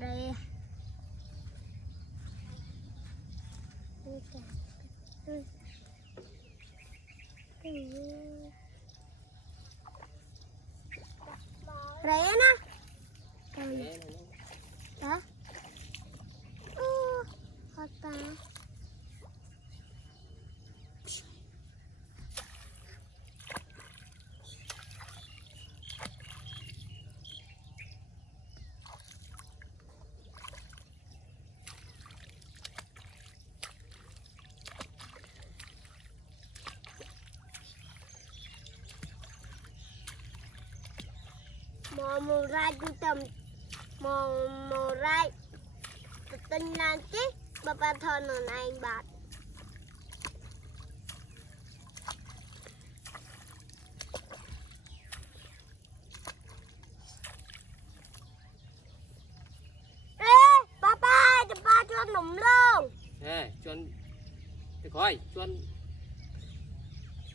sợi rễ nó đó hot ta mò ra chú tầm mò ra tinh lan chứ bà thon ở này bạn ê ba cho nụm luôn ê chuan đi coi chuan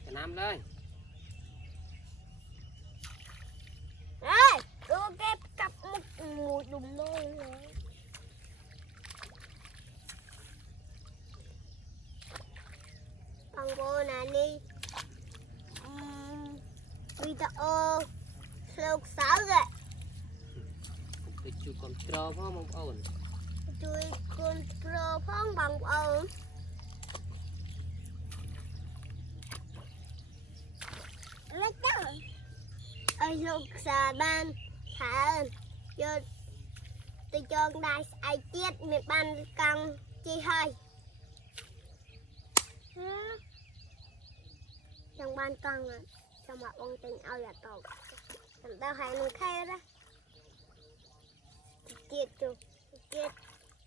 cái nam lên ê đưa cái cặp một đùm luôn rồi bằng cô này đi video lục sáu rồi tôi chụp con trâu phong mong ổn chui con pro phong bằng ổn lấy đó ơi lục xà ban thả cho tôi cho đại ai tiết miền ban căng chi hơi trong ban căng à trong mặt ông tình ao là tổ làm tao hay nung khe đó kiệt chú kiệt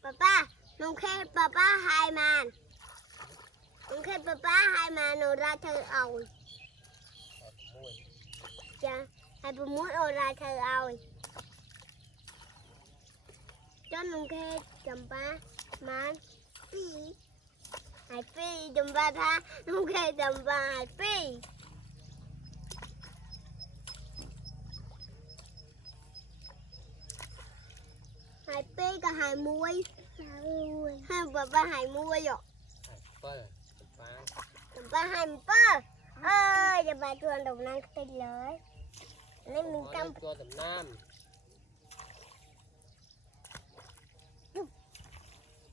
papa nung khe papa hai màn nung khe papa hai màn nó ra thơ ổi cha hai bữa muốn ổi ra thơ ổi cho nung khe chấm ba màn pi hai pi chấm ba tha nung khe chấm ba hai pi hai pi cả hai muối hai ba hai muối rồi chấm ba hai ba ơi chấm ba chuồn đồng năng tinh lưới nên mình cắm cho tầm nam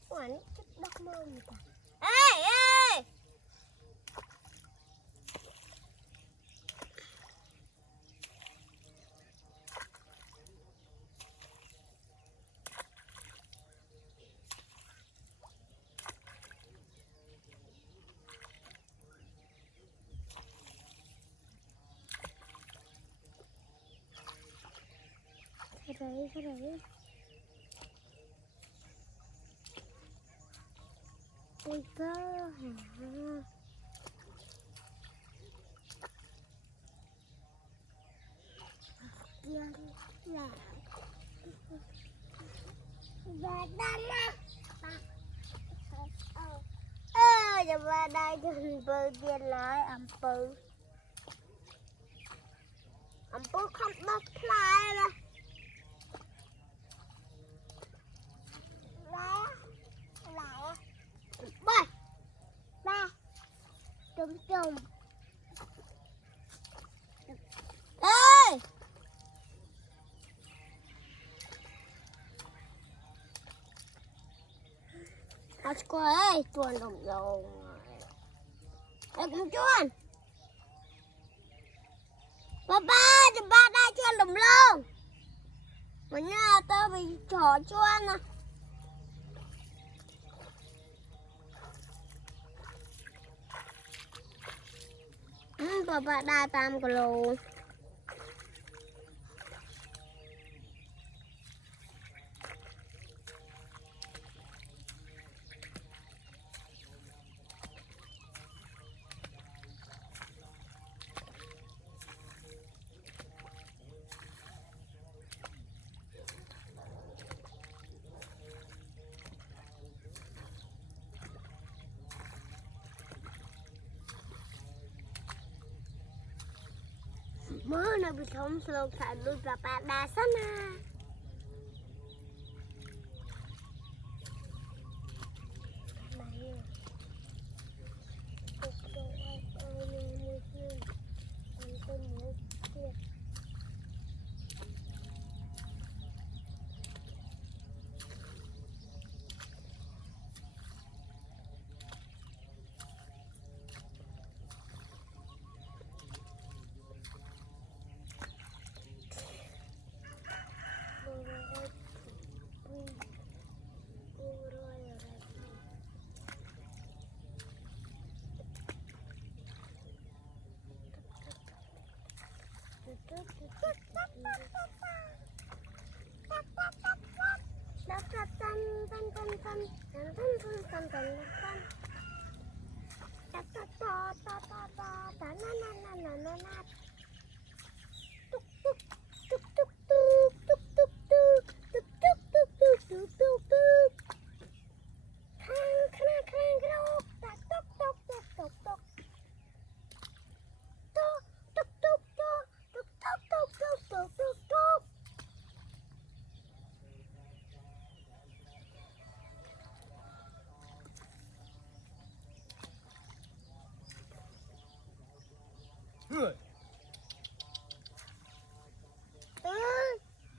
quản chút đất mơ người ta ê ê cái đấy ôi cơ hả dân là và đâm á giờ vào đây thì bự tiền lại ẩm bự không bắt lại rồi trùng ê hot square ơi chuồn đồng rồi ê cũng chuồn ba đây chuồn đồng luôn mà nhà tao bị trò chuồn à ba đa tam kilo mưa nó bị thấm sâu phải đuôi và ba đa sana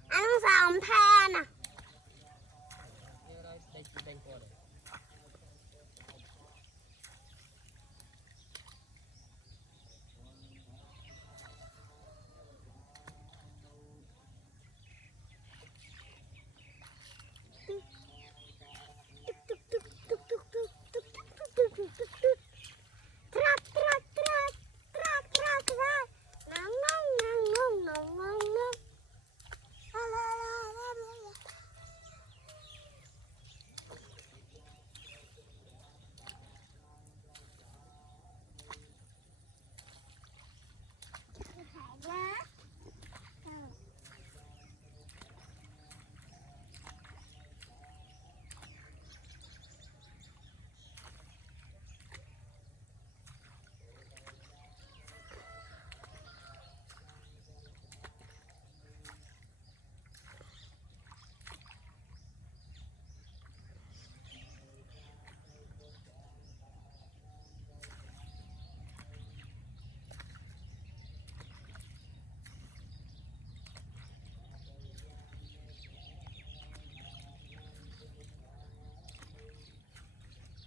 Anh xào tha nè.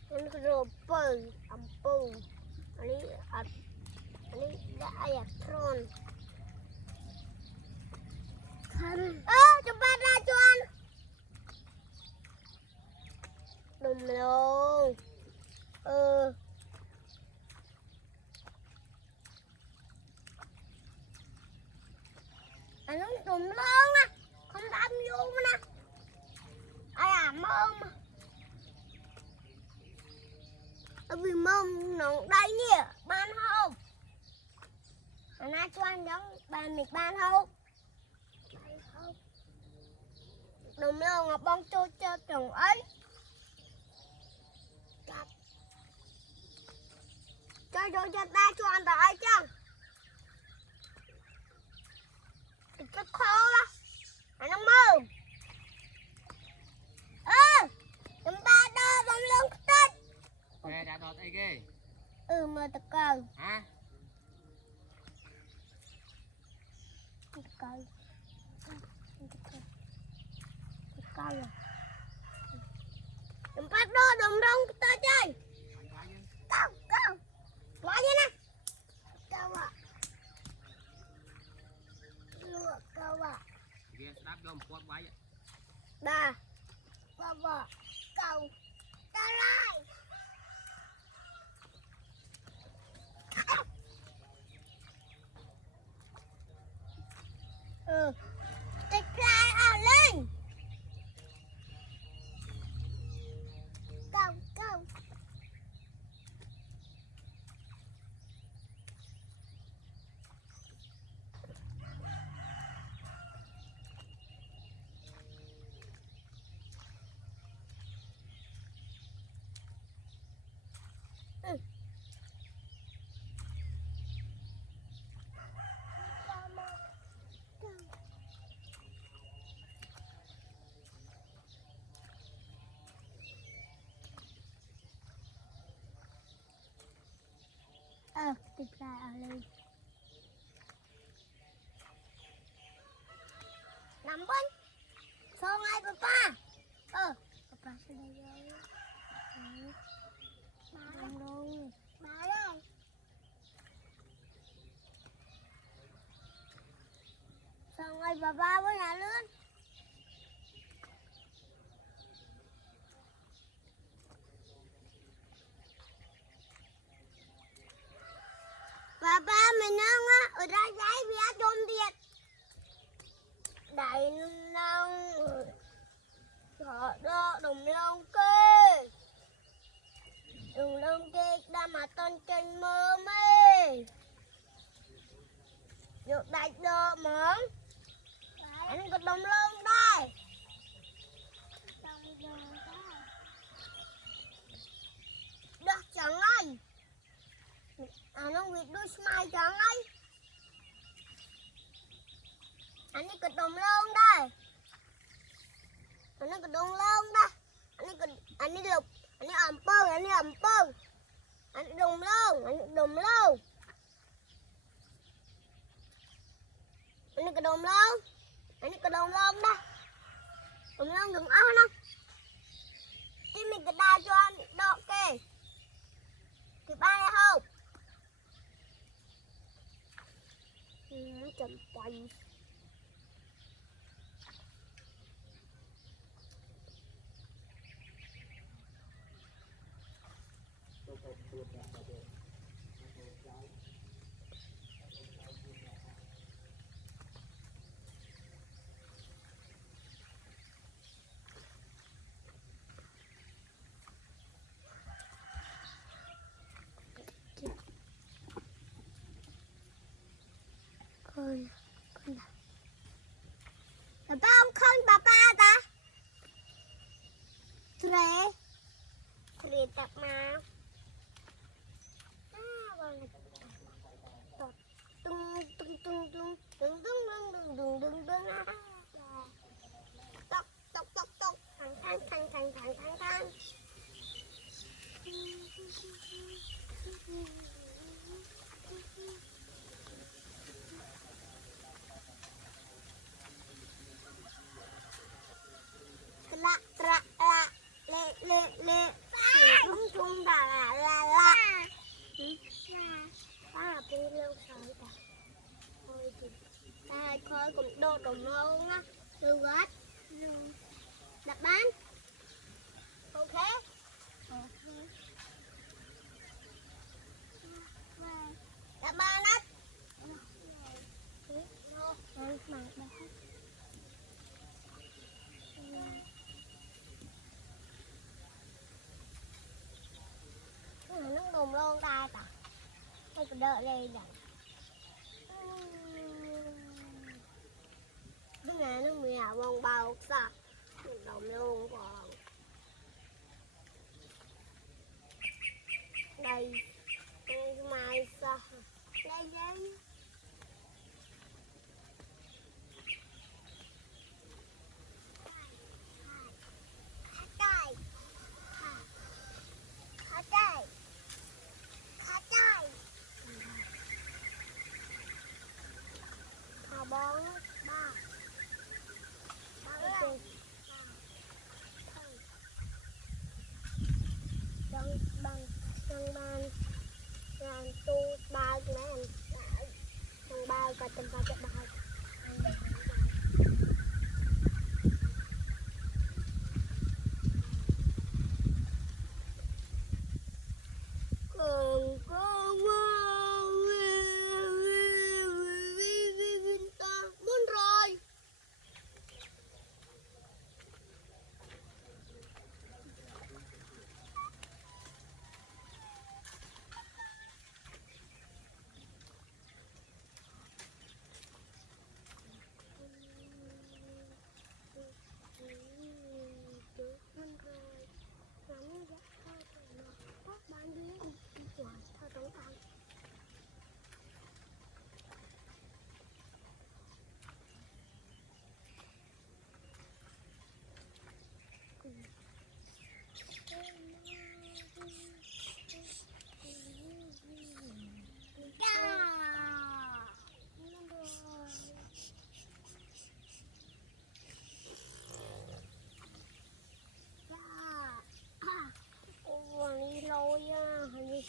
Anh rộp bơ, ẩm bù. Anh đã ayat tron. Cepat lah cuan. Đùm luôn. Anh nói đùm luôn á. Không đâm vô mà nè. Ai làm ơn mà. Vì mông nó đây nè, ban không? Anh nói cho anh giống ban mịch ban không? Đừng lo ngọc bông cho chồng ấy. Cho ta cho anh đợi chứ. Cái khó á. Anh nó mơ. Chúng ta đo bông lông tích. Nè, đã đọt ai ghê? Mà tao cầu. Hả? Tao cầu rồi. Đừng phát đo đừng đông tao chơi. Câu. Nói vậy nè. Câu à. Lùa câu à. Ghê, đáp vô một con váy. Đà. Bò. Câu. Tao lại. Tích lại ở lên. Câu. Tích lại ở lên. Nắm bên. Xong ai papa. Papa sẽ đây rồi. Nắm luôn. Bà đây. Xong ai papa với nhà luôn. Papa mình nâng á, ở đây giấy bia trôm tiệt. đùm lông kê đùm lông kê đa mà tôn chân mơ mê được đại độ món anh có đùm lông đây được chẳng ơi nó việc đuôi smile chẳng ơi anh ấy có đùm lông đây anh ấy có đùm lông đây anh ấy lục anh ấy ẩm bông anh ấy đùm lông anh ấy có đùm lông đây đùm lông đừng áo nó chứ mình có đa cho anh độ kê thì ba này không chậm quay con là ba ông con bà ta tre tập mà tung tung tung tung tung tung tung tung tung tung tóc tóc tóc tóc thằng tra lệ trung la ba đi lâu rồi ta thôi thì ta coi cùng đồ đồng luôn á từ gắt đặt bán ok đặt bán á nó đùm luôn ta ta hay còn đợi đây nè cái này nó mèo bông bao sao đùm luôn còn đây mai sao đây đây bóng ba trong bằng trong ban làm tu ba mấy thằng ba cả tầm ba cái ba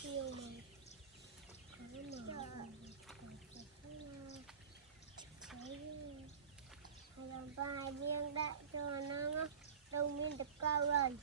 chiều mà làm vài viên đại cho nó đông miên tập cao rồi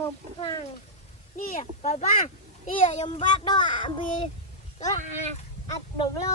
một hàng đi bà ba đi ở trong bát đó bị đó đồng lâu